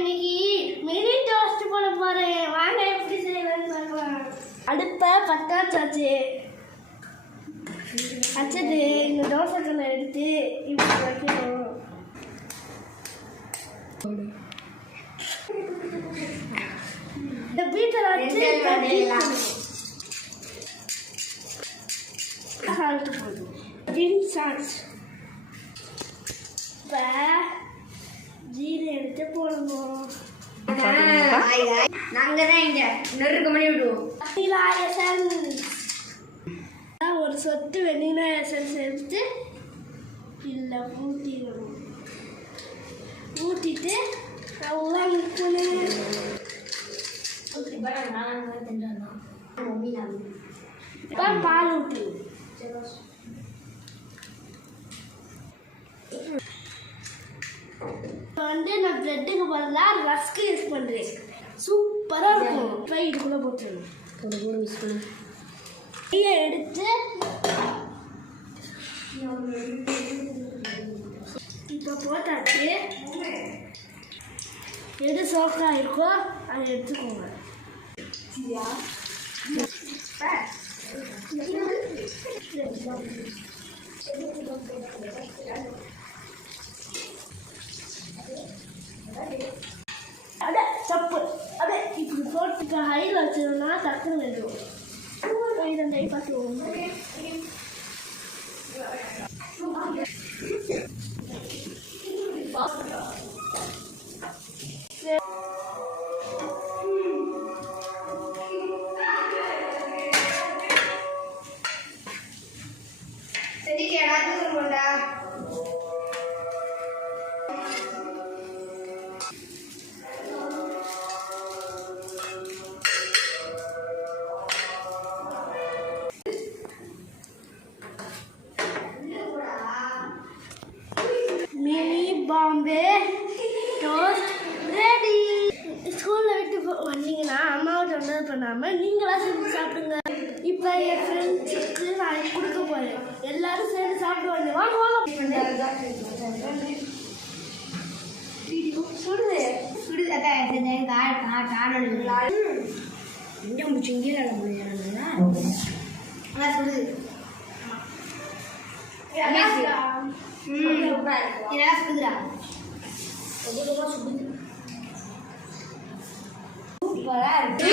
இன்னைக்கு mini toast போட போறேன். வாங்க எப்படி செய்யலாம்னு பார்க்கலாம். அடுப்பை பத்தாச்சாச்சு. வச்சது இந்த தோசை கல்லை எடுத்து இப்படி வைக்கணும். இந்த பீட்டரை வச்சு சால்ட் போடணும். சால்ட் இப்போ ஜீரை எடுத்து போடணும். நாங்கள் தான் இங்கே நெருக்க மணி விடுவோம். வெண்ணிலா எசன்ஸ் ஒரு சொட்டு வெண்ணிலா எசன்ஸ் எடுத்து இல்லை ஊற்றிடணும். ஊற்றிட்டு நல்லா நிற்கணும். இப்போ பால் ஊற்றணும். நான் பிரெட்டுக்கு பதிலாக ரஸ்க்கு யூஸ் பண்ணுறேன். சூப்பராக இருக்கும். இப்போ இதுக்குள்ளே போட்டுருணும். மிஸ் பண்ண கையை எடுத்து இப்போ போட்டாச்சு. எது சோக்காக இருக்கோ அதை எடுத்துக்கோங்க. அடே சப்பு அடே இப்படி போட்டு ஹையில் வச்சிருந்தா டக்குன்னு வெடும். இதை பார்த்துவோம். Mini Bombay toast ready. ஸ்கூலில் விட்டு வந்தீங்கன்னா அம்மாவை தொந்தரவு பண்ணாமல் நீங்களாக செஞ்சு சாப்பிடுங்க. இப்போ என் ஃப்ரெண்ட்ஸுக்கு நான் கொடுக்க போகிறேன். எல்லாரும் சேர்ந்து சாப்பிடுவாங்க. வாங்க வாங்க. சுடுது சுடுது எங்கே முடிச்சு இங்கே அதான் சுடுது. இதெல்லாம் சுடுதுடா. சூப்பராக இருக்கு.